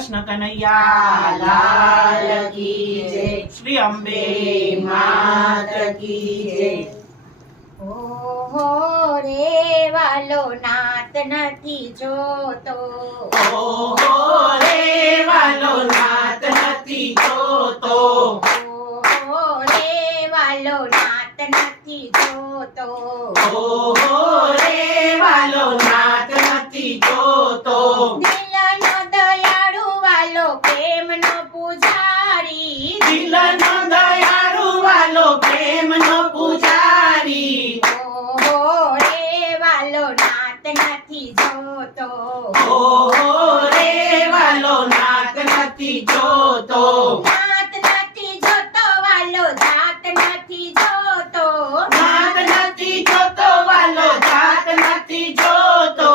કૃષ્ણ કનૈયા લાલ શ્રી અંબે માત કી જય ઓહો રે વાલો નાત નથી જોતો ઓહો રે મિલન પૂજારી. વાલો નાત નથી જોતો. ઓ નથી જોતો. વાલો જાત નથી જોતો. નાત નથી જોતો વાલો જાત નથી જોતો.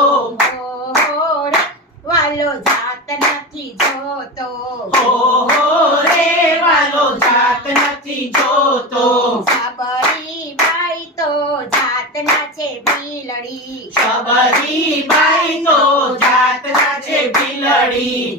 વાલો જાત નથી જોતો. નથી જોતો. સબરી બાઈ તો જાતના છે ભીલડી સબરી બાઈ તો જાતના છે ભીલડી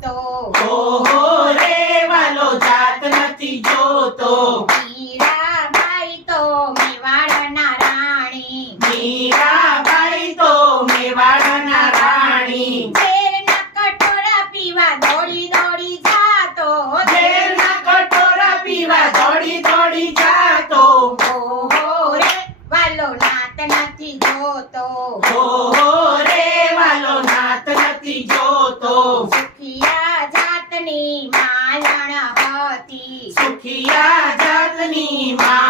と દુખિયા જગની માં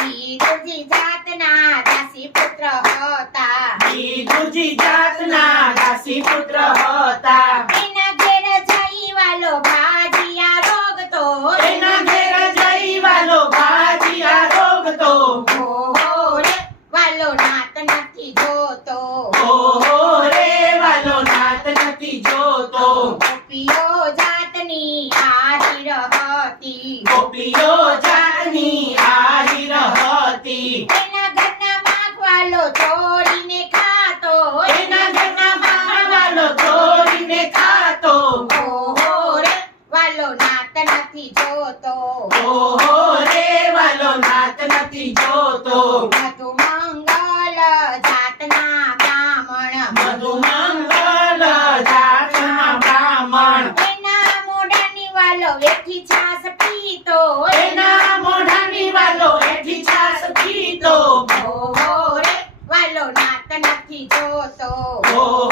હતા. નથી જોતો. ઓહો રે વાલો નાત નથી જોતો. ગોપીઓ જાતની આજી રહતી ગોપીઓ જાતની નથી જોતો. ઓહો રે વાલો નાત નથી જોતો. મધુ મંગલ જાતના બ્રાહ્મણ. મધુ મંગલ જાતના બ્રાહ્મણ. એના મોઢાની વાલો વેઠી છાસ પીતો એના મોઢાની વાલો વેઠી છાસ પીતો. ઓહો રે વાલો નાત નથી જોતો. ઓહો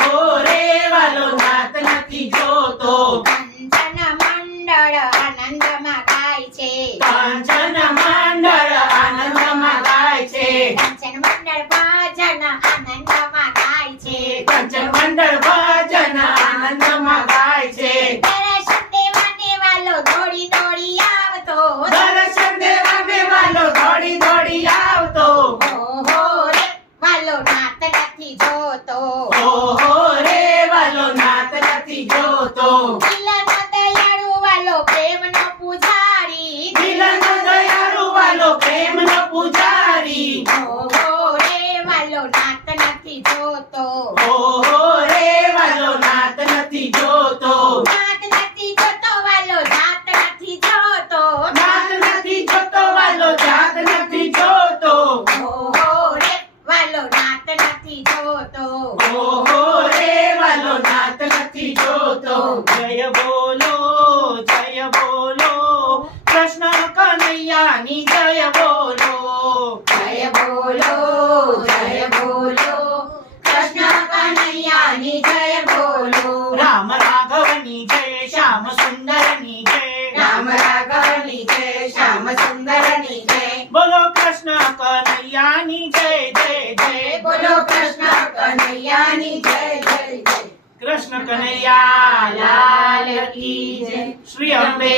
મંડળ આનંદમાં ગાય છે. કાંચન મંડળ આનંદમાં ગાય છે. કાંચન મંડળ ભજન આનંદમાં ગાય છે. કાંચન મંડળ ભજન આનંદમાં ગાય છે દર્શન દેવાને વાલો દોડી દોડી આવતો દર્શન દેવાને વાલો દોડી દોડી આવતો ઓહો રે વાલો નાત નથી જોતો ઓહો રે વાલો નાત નથી જોતો દિલનો દયાળુ વાલો પ્રેમનો પૂજારી દિલનો દયાળુ વાલો પ્રેમનો પૂજારી ઓહો રે વાલો નાત નથી જોતો ઓહો રે વાલો નાત નથી જોતો નાત નથી જોતો વાલો જાત નથી જોતો નાત નથી જોતો વાલો જાત નથી જોતો ઓહો રે વાલો નાત નથી જોતો ઓહો રે વાલો નાત નથી જોતો જય બોલો જય બોલો કૃષ્ણ કનૈયાની જય બોલો જય બોલો જય બોલો કૃષ્ણ કનૈયાની જય બોલો રામ રાઘવની જય જય રામ જય શ્યામ જય બોલો કૃષ્ણ કનૈયાની જય જય જય બોલો કૃષ્ણ કનૈયાની જય જય જય. કૃષ્ણ કનૈયા લાલ કી જય. શ્રી અંબે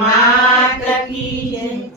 માત કી જય.